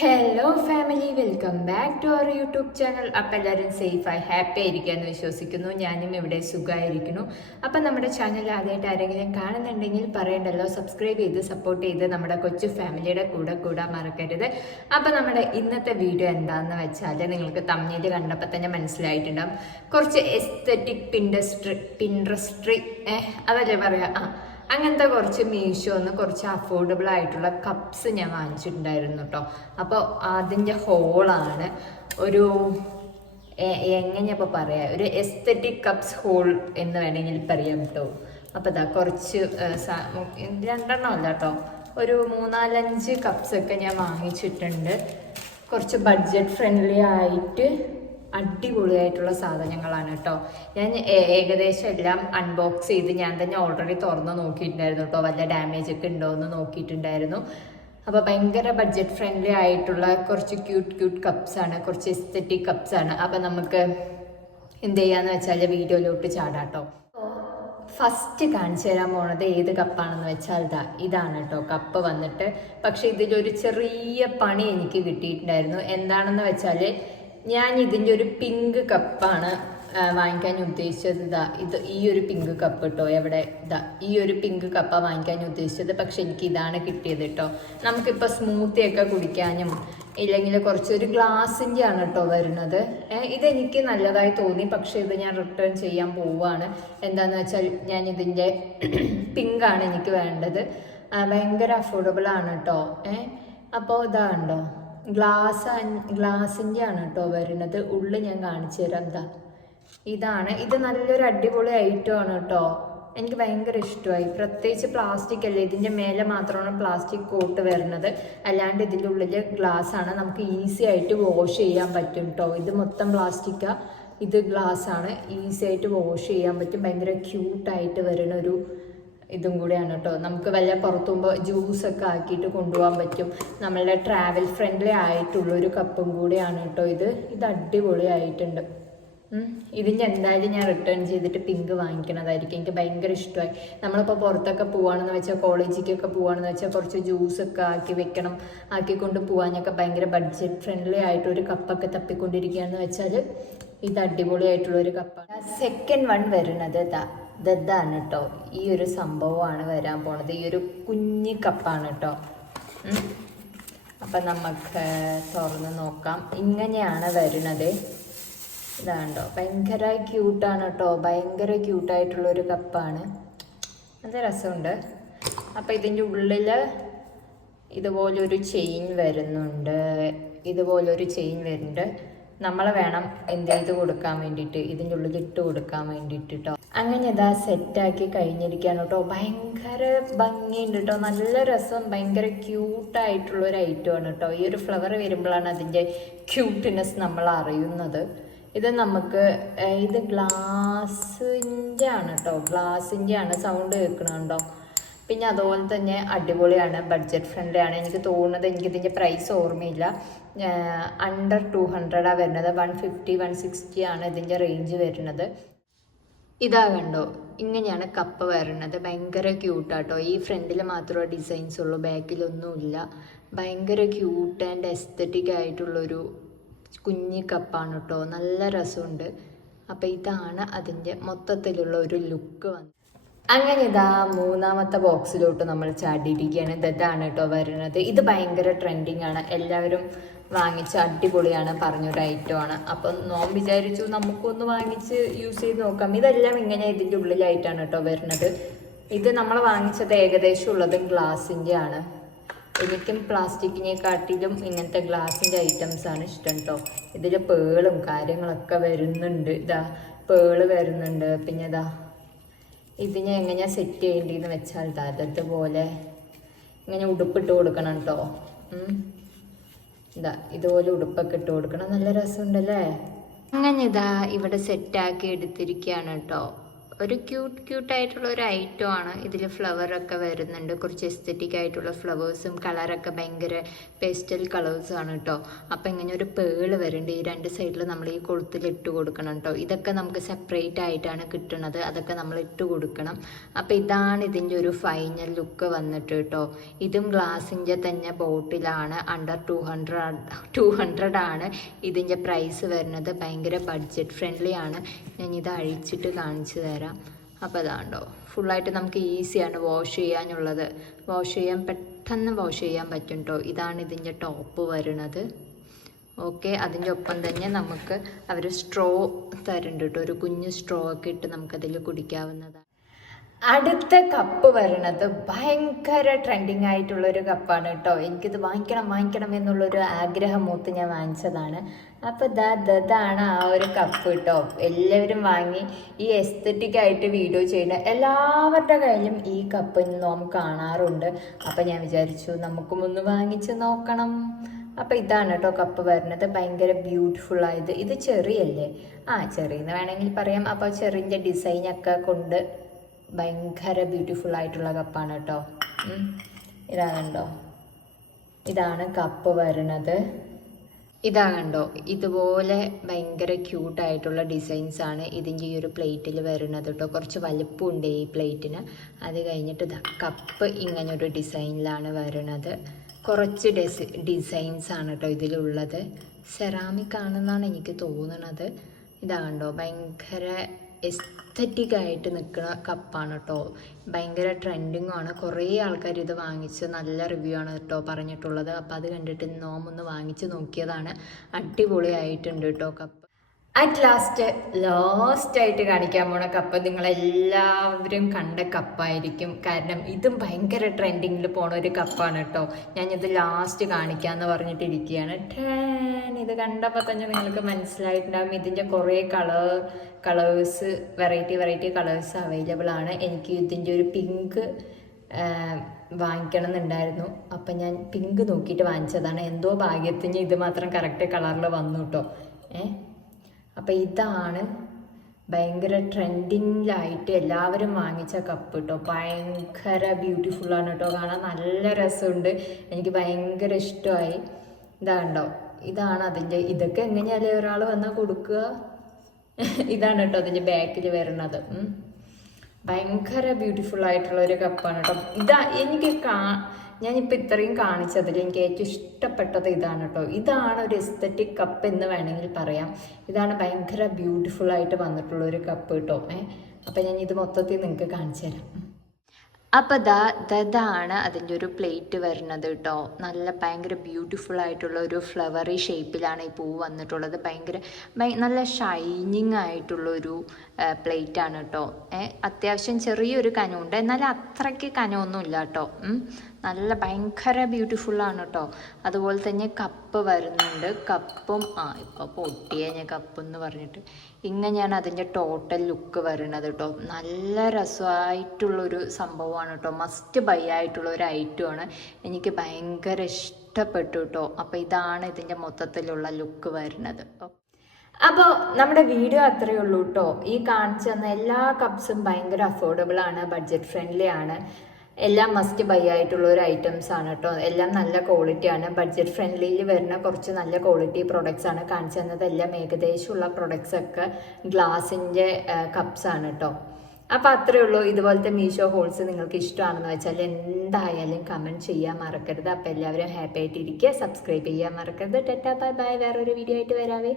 Hello family, welcome back to our YouTube channel. അപ്പം എല്ലാവരും സേഫായി happy ആയിരിക്കാമെന്ന് വിശ്വസിക്കുന്നു. ഞാനും ഇവിടെ സുഖമായിരിക്കുന്നു. അപ്പം നമ്മുടെ ചാനൽ ആദ്യമായിട്ട് ആരെങ്കിലും കാണുന്നുണ്ടെങ്കിൽ പറയണ്ടല്ലോ, സബ്സ്ക്രൈബ് ചെയ്ത് സപ്പോർട്ട് ചെയ്ത് നമ്മുടെ കൊച്ചു ഫാമിലിയുടെ കൂടെ കൂടാൻ മറക്കരുത്. അപ്പം നമ്മുടെ ഇന്നത്തെ വീഡിയോ എന്താണെന്ന് വെച്ചാൽ നിങ്ങൾക്ക് തമ്മിൽ കണ്ടപ്പോൾ തന്നെ മനസ്സിലായിട്ടുണ്ടാവും. കുറച്ച് എസ്തെറ്റിക് പിൻട്രസ്ട്രി അതല്ലേ പറയാ, അങ്ങനത്തെ കുറച്ച് മീഷോന്ന് കുറച്ച് അഫോർഡബിൾ ആയിട്ടുള്ള കപ്സ് ഞാൻ വാങ്ങിച്ചിട്ടുണ്ടായിരുന്നു കേട്ടോ. അപ്പോൾ അതിൻ്റെ ഹോളാണ് ഒരു എങ്ങനെയപ്പോൾ പറയാം, ഒരു എസ്തെറ്റിക് കപ്സ് ഹോൾ എന്ന് വേണമെങ്കിൽ പറയാം കേട്ടോ. അപ്പോൾ ഇതാ കുറച്ച് രണ്ടെണ്ണം അല്ല കേട്ടോ, ഒരു 4-5 കപ്സൊക്കെ ഞാൻ വാങ്ങിച്ചിട്ടുണ്ട്. കുറച്ച് ബഡ്ജറ്റ് ഫ്രണ്ട്ലി ആയിട്ട് അടിപൊളിയായിട്ടുള്ള സാധനങ്ങളാണ് കേട്ടോ. ഞാൻ ഏകദേശം എല്ലാം അൺബോക്സ് ചെയ്ത് ഞാൻ തന്നെ ഓൾറെഡി തുറന്ന് നോക്കിയിട്ടുണ്ടായിരുന്നു കേട്ടോ, വല്ല ഡാമേജ് ഒക്കെ ഉണ്ടോ എന്ന് നോക്കിയിട്ടുണ്ടായിരുന്നു. അപ്പോൾ ഭയങ്കര ബഡ്ജറ്റ് ഫ്രണ്ട്ലി ആയിട്ടുള്ള കുറച്ച് ക്യൂട്ട് കപ്സാണ്, കുറച്ച് എസ്തെറ്റിക് കപ്സാണ്. അപ്പം നമുക്ക് എന്ത് ചെയ്യാന്ന് വെച്ചാൽ വീഡിയോയിലോട്ട് ചാടാട്ടോ. ഫസ്റ്റ് കാണിച്ചു തരാൻ പോണത് ഏത് കപ്പാണെന്ന് വെച്ചാൽ ഇതാണ് കേട്ടോ കപ്പ് വന്നിട്ട്. പക്ഷെ ഇതിലൊരു ചെറിയ പണി എനിക്ക് കിട്ടിയിട്ടുണ്ടായിരുന്നു. എന്താണെന്ന് വെച്ചാൽ ഞാൻ ഇതിൻ്റെ ഒരു പിങ്ക് കപ്പാണ് വാങ്ങിക്കാൻ ഉദ്ദേശിച്ചത്. ഈ ഒരു പിങ്ക് കപ്പ് കേട്ടോ, എവിടെ ഈ ഒരു പിങ്ക് കപ്പാണ് വാങ്ങിക്കാൻ ഉദ്ദേശിച്ചത്. പക്ഷെ എനിക്ക് ഇതാണ് കിട്ടിയത് കേട്ടോ. നമുക്കിപ്പോൾ സ്മൂത്തിയൊക്കെ കുടിക്കാനും ഇല്ലെങ്കിൽ കുറച്ചൊരു ഗ്ലാസിൻ്റെ ആണ് കേട്ടോ വരുന്നത്. ഇതെനിക്ക് നല്ലതായി തോന്നി, പക്ഷെ ഇത് ഞാൻ റിട്ടേൺ ചെയ്യാൻ പോവുകയാണ്. എന്താണെന്ന് വെച്ചാൽ ഞാൻ ഇതിൻ്റെ പിങ്കാണ് എനിക്ക് വേണ്ടത്. ഭയങ്കര അഫോർഡബിൾ ആണ് കേട്ടോ. അപ്പോൾ ഇതാണ്ടോ, ഗ്ലാസിൻ്റെ ആണ് കേട്ടോ വരുന്നത്. ഉള്ളിൽ ഞാൻ കാണിച്ചു തരാം. ഇതാണ്. ഇത് നല്ലൊരു അടിപൊളി ഐറ്റം ആണ് കേട്ടോ. എനിക്ക് ഭയങ്കര ഇഷ്ടമായി. പ്രത്യേകിച്ച് പ്ലാസ്റ്റിക് അല്ലേ, ഇതിൻ്റെ മേലെ മാത്രമാണ് പ്ലാസ്റ്റിക് കോട്ട് വരുന്നത്. അല്ലാണ്ട് ഇതിൻ്റെ ഉള്ളിൽ ഗ്ലാസ് ആണ്. നമുക്ക് ഈസി ആയിട്ട് വാഷ് ചെയ്യാൻ പറ്റും കേട്ടോ. ഇത് മൊത്തം പ്ലാസ്റ്റിക്കാണ്, ഇത് ഗ്ലാസ് ആണ്. ഈസി ആയിട്ട് വാഷ് ചെയ്യാൻ പറ്റും. ഭയങ്കര ക്യൂട്ടായിട്ട് വരുന്ന ഒരു ഇതും കൂടെയാണ് കേട്ടോ. നമുക്ക് വല്ല പുറത്തു പോകുമ്പോൾ ജ്യൂസൊക്കെ ആക്കിയിട്ട് കൊണ്ടുപോകാൻ പറ്റും. നമ്മളുടെ ട്രാവൽ ഫ്രണ്ട്ലി ആയിട്ടുള്ളൊരു കപ്പും കൂടെയാണ് കേട്ടോ ഇത് അടിപൊളിയായിട്ടുണ്ട്. ഇതിൻ്റെ എന്തായാലും ഞാൻ റിട്ടേൺ ചെയ്തിട്ട് പിങ്ക് വാങ്ങിക്കണതായിരിക്കും. എനിക്ക് ഭയങ്കര ഇഷ്ടമായി. നമ്മളിപ്പോൾ പുറത്തൊക്കെ പോവുകയാണെന്ന് വെച്ചാൽ, കോളേജിലേക്കൊക്കെ പോവുകയാണെന്ന് വെച്ചാൽ കുറച്ച് ജ്യൂസൊക്കെ ആക്കിക്കൊണ്ട് പോകാനൊക്കെ ഭയങ്കര ബഡ്ജറ്റ് ഫ്രണ്ട്ലി ആയിട്ട് ഒരു കപ്പൊക്കെ തപ്പിക്കൊണ്ടിരിക്കുകയാണെന്ന് വെച്ചാൽ ഇത് അടിപൊളിയായിട്ടുള്ളൊരു കപ്പാണ്. സെക്കൻഡ് വൺ വരുന്നത് ഇതാണ് കേട്ടോ. ഈ ഒരു സംഭവമാണ് വരാൻ പോണത്. ഈ ഒരു കുഞ്ഞി കപ്പാണ് കേട്ടോ. അപ്പം നമുക്ക് തുറന്ന് നോക്കാം. ഇങ്ങനെയാണ് വരുന്നത്. ഇതാണ്ടോ, ഭയങ്കര ക്യൂട്ടാണ് കേട്ടോ. ഭയങ്കര ക്യൂട്ടായിട്ടുള്ളൊരു കപ്പാണ്. നല്ല രസമുണ്ട്. അപ്പം ഇതിൻ്റെ ഉള്ളിൽ ഇതുപോലൊരു ചെയിൻ വരുന്നുണ്ട്. നമ്മൾ വേണം എന്ത് ചെയ്ത് കൊടുക്കാൻ വേണ്ടിയിട്ട്, ഇതിൻ്റെ ഉള്ളിൽ ഇട്ട് കൊടുക്കാൻ വേണ്ടിയിട്ട് കേട്ടോ. അങ്ങനെ ഇതാ സെറ്റാക്കി കഴിഞ്ഞിരിക്കുകയാണ് കേട്ടോ. ഭയങ്കര ഭംഗിയുണ്ട് കേട്ടോ, നല്ല രസം. ഭയങ്കര ക്യൂട്ടായിട്ടുള്ളൊരു ഐറ്റമാണ് കേട്ടോ. ഈ ഒരു ഫ്ലവർ വരുമ്പോഴാണ് അതിൻ്റെ ക്യൂട്ട്നെസ് നമ്മൾ അറിയുന്നത്. ഇത് നമുക്ക് ഇത് ഗ്ലാസിൻ്റെ ആണ് കേട്ടോ. ഗ്ലാസിൻ്റെ ആണ്. സൗണ്ട് കേൾക്കണുണ്ടോ? പിന്നെ അതുപോലെ തന്നെ അടിപൊളിയാണ്, ബഡ്ജറ്റ് ഫ്രണ്ട്ലി ആണ്. എനിക്ക് തോന്നുന്നത്, എനിക്കിതിൻ്റെ പ്രൈസ് ഓർമ്മയില്ല, അണ്ടർ 200 വരുന്നത്. 150-160 ആണ് ഇതിൻ്റെ റേഞ്ച് വരുന്നത്. ഇതാ കണ്ടോ, ഇങ്ങനെയാണ് കപ്പ് വരുന്നത്. ഭയങ്കര ക്യൂട്ടാട്ടോ. ഈ ഫ്രണ്ടിൽ മാത്രമേ ഡിസൈൻസ് ഉള്ളൂ, ബാക്കിലൊന്നുമില്ല. ഭയങ്കര ക്യൂട്ട് ആൻഡ് എസ്തെറ്റിക് ആയിട്ടുള്ളൊരു കുഞ്ഞി കപ്പാണ് കേട്ടോ. നല്ല രസമുണ്ട്. അപ്പം ഇതാണ് അതിൻ്റെ മൊത്തത്തിലുള്ള ഒരു ലുക്ക് വന്നത്. അങ്ങനെ ഇതാ മൂന്നാമത്തെ ബോക്സിലോട്ട് നമ്മൾ ചാടിയിരിക്കുകയാണ്. ഇതാണ് കേട്ടോ വരുന്നത്. ഇത് ഭയങ്കര ട്രെൻഡിങ് ആണ്, എല്ലാവരും വാങ്ങിച്ച് അടിപൊളിയാണ് പറഞ്ഞൊരു ഐറ്റമാണ്. അപ്പം നോം വിചാരിച്ചു നമുക്കൊന്ന് വാങ്ങിച്ച് യൂസ് ചെയ്ത് നോക്കാം. ഇതെല്ലാം ഇങ്ങനെ ഇതിൻ്റെ ഉള്ളിലായിട്ടാണ് കേട്ടോ വരുന്നത്. ഇത് നമ്മൾ വാങ്ങിച്ചത് ഏകദേശം ഉള്ളത് ഗ്ലാസിൻ്റെ ആണ്. എനിക്കും പ്ലാസ്റ്റിക്കിനെക്കാട്ടിലും ഇങ്ങനത്തെ ഗ്ലാസിൻ്റെ ഐറ്റംസാണ് ഇഷ്ടം കേട്ടോ. ഇതിൽ പേളും കാര്യങ്ങളൊക്കെ വരുന്നുണ്ട്. പേള് വരുന്നുണ്ട്. പിന്നെ ഇതിനെ എങ്ങനെയാണ് സെറ്റ് ചെയ്യേണ്ടതെന്ന് വെച്ചാൽ അതുപോലെ ഇങ്ങനെ ഉടുപ്പിട്ട് കൊടുക്കണം കേട്ടോ. ഇതുപോലെ ഉടുപ്പൊക്കെ ഇട്ട് കൊടുക്കണം. നല്ല രസമുണ്ടല്ലേ. അങ്ങനെ ഇവിടെ സെറ്റാക്കി എടുത്തിരിക്കുകയാണ് കേട്ടോ. ഒരു ക്യൂട്ടായിട്ടുള്ള ഒരു ഐറ്റം ആണ്. ഇതിൽ ഫ്ലവറൊക്കെ വരുന്നുണ്ട്, കുറച്ച് എസ്തെറ്റിക് ആയിട്ടുള്ള ഫ്ലവേഴ്സും, കളറൊക്കെ ഭയങ്കര പേസ്റ്റൽ കളേഴ്സാണ് കേട്ടോ. അപ്പം ഇങ്ങനെ ഒരു പേള് വരുന്നുണ്ട് ഈ രണ്ട് സൈഡിൽ നമ്മൾ ഈ കൊളുത്തിൽ ഇട്ട് കൊടുക്കണം കേട്ടോ. ഇതൊക്കെ നമുക്ക് സെപ്പറേറ്റ് ആയിട്ടാണ് കിട്ടുന്നത്, അതൊക്കെ നമ്മൾ ഇട്ട് കൊടുക്കണം. അപ്പം ഇതാണ് ഇതിൻ്റെ ഒരു ഫൈനൽ ലുക്ക് വന്നിട്ട് കേട്ടോ. ഇതും ഗ്ലാസിൻ്റെ തന്നെ ബോട്ടിലാണ്, അണ്ടർ 200 ആണ് ഇതിൻ്റെ പ്രൈസ് വരുന്നത്. ഭയങ്കര ബഡ്ജറ്റ് ഫ്രണ്ട്ലി ആണ്. ഞാൻ ഇത് അഴിച്ചിട്ട് കാണിച്ചു തരാം. അപ്പോൾ അതാണ്ടോ, ഫുള്ളായിട്ട് നമുക്ക് ഈസിയാണ് വാഷ് ചെയ്യാനുള്ളത്. പെട്ടെന്ന് വാഷ് ചെയ്യാൻ പറ്റും കേട്ടോ. ഇതാണ് ഇതിൻ്റെ ടോപ്പ് വരുന്നത്. ഓക്കെ, അതിൻ്റെ ഒപ്പം തന്നെ നമുക്ക് അവർ സ്ട്രോ തരുന്നുണ്ട് കേട്ടോ. ഒരു കുഞ്ഞ് സ്ട്രോ ഒക്കെ ഇട്ട് നമുക്കതിൽ കുടിക്കാവുന്നതാണ്. അടുത്ത കപ്പ് വരണത് ഭയങ്കര ട്രെൻഡിങ് ആയിട്ടുള്ളൊരു കപ്പാണ് കേട്ടോ. എനിക്കിത് വാങ്ങിക്കണം എന്നുള്ളൊരു ആഗ്രഹം മൂത്ത് ഞാൻ വാങ്ങിച്ചതാണ്. അപ്പോൾ ഇതാണ് ആ ഒരു കപ്പ് കേട്ടോ. എല്ലാവരും വാങ്ങി ഈ എസ്തെറ്റിക് ആയിട്ട് വീഡിയോ ചെയ്യുന്ന എല്ലാവരുടെ കയ്യിലും ഈ കപ്പ് നാം കാണാറുണ്ട്. അപ്പോൾ ഞാൻ വിചാരിച്ചു നമുക്കും ഒന്ന് വാങ്ങിച്ച് നോക്കണം. അപ്പോൾ ഇതാണ് കേട്ടോ കപ്പ് വരുന്നത്. ഭയങ്കര ബ്യൂട്ടിഫുൾ ആയത്. ഇത് ചെറിയല്ലേ? ചെറിയെന്ന് വേണമെങ്കിൽ പറയാം. അപ്പോൾ ചെറിയ ഡിസൈനൊക്കെ കൊണ്ട് ഭയങ്കര ബ്യൂട്ടിഫുൾ ആയിട്ടുള്ള കപ്പാണ് കേട്ടോ. ഇതാകണ്ടോ, ഇതാണ് കപ്പ് വരുന്നത്. ഇതാകണ്ടോ, ഇതുപോലെ ഭയങ്കര ക്യൂട്ടായിട്ടുള്ള ഡിസൈൻസാണ് ഇതിൻ്റെ ഈ ഒരു പ്ലേറ്റിൽ വരുന്നത് കേട്ടോ. കുറച്ച് വലുപ്പമുണ്ട് ഈ പ്ലേറ്റിന്. അത് കഴിഞ്ഞിട്ട് കപ്പ് ഇങ്ങനൊരു ഡിസൈനിലാണ് വരുന്നത്. കുറച്ച് ഡിസൈൻസാണ് കേട്ടോ ഇതിലുള്ളത്. സെറാമിക് ആണെന്നാണ് എനിക്ക് തോന്നുന്നത്. ഇതാകണ്ടോ, ഭയങ്കര എസ്തെറ്റിക് ആയിട്ട് നിൽക്കുന്ന കപ്പാണ് കേട്ടോ. ഭയങ്കര ട്രെൻഡിങ്ങും ആണ്. കുറേ ആൾക്കാർ ഇത് വാങ്ങിച്ച് നല്ല റിവ്യൂ ആണ് കേട്ടോ പറഞ്ഞിട്ടുള്ളത്. അപ്പോൾ അത് കണ്ടിട്ട് നോമൊന്ന് വാങ്ങിച്ച് നോക്കിയതാണ്. അടിപൊളിയായിട്ടുണ്ട് കേട്ടോ കപ്പ്. അറ്റ് ലാസ്റ്റായിട്ട് കാണിക്കാൻ പോണ കപ്പ് നിങ്ങളെല്ലാവരും കണ്ട കപ്പായിരിക്കും. കാരണം ഇതും ഭയങ്കര ട്രെൻഡിങ്ങിൽ പോണ ഒരു കപ്പാണ് കേട്ടോ. ഞാനിത് ലാസ്റ്റ് കാണിക്കാമെന്ന് പറഞ്ഞിട്ടിരിക്കുകയാണ്. ഇത് കണ്ടപ്പോൾ തന്നെ നിങ്ങൾക്ക് മനസ്സിലായിട്ടുണ്ടാകും. ഇതിൻ്റെ കുറേ കളേഴ്സ് വെറൈറ്റി കളേഴ്സ് അവൈലബിൾ ആണ്. എനിക്ക് ഇതിൻ്റെ ഒരു പിങ്ക് വാങ്ങിക്കണം എന്നുണ്ടായിരുന്നു. അപ്പം ഞാൻ പിങ്ക് നോക്കിയിട്ട് വാങ്ങിച്ചതാണ്. എന്തോ ഭാഗ്യത്തിന് ഇത് മാത്രം കറക്റ്റ് കളറിൽ വന്നു കേട്ടോ. അപ്പം ഇതാണ് ഭയങ്കര ട്രെൻഡിങ്ങിലായിട്ട് എല്ലാവരും വാങ്ങിച്ച കപ്പ് കേട്ടോ. ഭയങ്കര ബ്യൂട്ടിഫുള്ളാണ് കേട്ടോ. കാണാൻ നല്ല രസമുണ്ട്. എനിക്ക് ഭയങ്കര ഇഷ്ടമായി. ഇതാണ്ടോ, ഇതാണ് അതിൻ്റെ. ഇതൊക്കെ എങ്ങനെയല്ലേ ഒരാൾ വന്നാൽ കൊടുക്കുക. ഇതാണ് കേട്ടോ അതിൻ്റെ ബാക്കിൽ വരുന്നത്. ഭയങ്കര ബ്യൂട്ടിഫുൾ ആയിട്ടുള്ള ഒരു കപ്പാണ് കേട്ടോ. എനിക്ക് ഞാനിപ്പോൾ ഇത്രയും കാണിച്ചതിൽ എനിക്ക് ഏറ്റവും ഇഷ്ടപ്പെട്ടത് ഇതാണ് കേട്ടോ. ഇതാണ് ഒരു എസ്തെറ്റിക് കപ്പ് എന്ന് വേണമെങ്കിൽ പറയാം. ഇതാണ് ഭയങ്കര ബ്യൂട്ടിഫുൾ ആയിട്ട് വന്നിട്ടുള്ള ഒരു കപ്പ് കേട്ടോ. അപ്പം ഞാൻ ഇത് മൊത്തത്തിൽ നിങ്ങൾക്ക് കാണിച്ചു തരാം. അപ്പോൾ ഇതാണ് അതിൻ്റെ ഒരു പ്ലേറ്റ് വരുന്നത് കേട്ടോ. ഭയങ്കര ബ്യൂട്ടിഫുൾ ആയിട്ടുള്ള ഒരു ഫ്ലവറി ഷേപ്പിലാണ് ഈ പൂ വന്നിട്ടുള്ളത്. നല്ല ഷൈനിങ് ആയിട്ടുള്ളൊരു പ്ലേറ്റാണ് കേട്ടോ. അത്യാവശ്യം ചെറിയൊരു കനമുണ്ട്, എന്നാൽ അത്രയ്ക്ക് കനമൊന്നും ഇല്ല കേട്ടോ. ഭയങ്കര ബ്യൂട്ടിഫുള്ളാണ് കേട്ടോ. അതുപോലെ തന്നെ കപ്പ് വരുന്നുണ്ട്. കപ്പും ഇപ്പോൾ പൊട്ടിയ ഞാൻ കപ്പ് എന്ന് പറഞ്ഞിട്ട് ഇങ്ങനെയാണ് അതിൻ്റെ ടോട്ടൽ ലുക്ക് വരുന്നത് കേട്ടോ. നല്ല രസമായിട്ടുള്ളൊരു സംഭവമാണ് കേട്ടോ. മസ്റ്റ് ബൈ ആയിട്ടുള്ള ഒരു ഐറ്റമാണ്. എനിക്ക് ഭയങ്കര ഇഷ്ടപ്പെട്ടു കേട്ടോ. അപ്പോൾ ഇതാണ് ഇതിൻ്റെ മൊത്തത്തിലുള്ള ലുക്ക് വരുന്നത്. അപ്പോൾ നമ്മുടെ വീഡിയോ അത്രയേ ഉള്ളൂ കേട്ടോ. ഈ കാണിച്ചു തന്ന എല്ലാ കപ്സും ഭയങ്കര അഫോർഡബിൾ ആണ്, ബഡ്ജറ്റ് ഫ്രണ്ട്ലി ആണ്. എല്ലാം മസ്റ്റ് ബൈ ആയിട്ടുള്ള ഒരു ഐറ്റംസ് ആണ് കേട്ടോ. എല്ലാം നല്ല ക്വാളിറ്റിയാണ്. ബഡ്ജറ്റ് ഫ്രണ്ട്ലിയിൽ വരുന്ന കുറച്ച് നല്ല ക്വാളിറ്റി പ്രൊഡക്ട്സ് ആണ് കാണിച്ചു തന്നത്. എല്ലാം ഏകദേശമുള്ള പ്രൊഡക്ട്സ് ഒക്കെ ഗ്ലാസിൻ്റെ കപ്സ് ആണ് കേട്ടോ. അപ്പോൾ അത്രയേ ഉള്ളൂ. ഇതുപോലത്തെ മീഷോ ഹോൾസ് നിങ്ങൾക്ക് ഇഷ്ടമാണെന്ന് വെച്ചാൽ എന്തായാലും കമൻറ്റ് ചെയ്യാൻ മറക്കരുത്. അപ്പോൾ എല്ലാവരും ഹാപ്പി ആയിട്ടിരിക്കുക. സബ്സ്ക്രൈബ് ചെയ്യാൻ മറക്കരുത്. Tata bye bye. വേറൊരു വീഡിയോ ആയിട്ട് വരാവേ.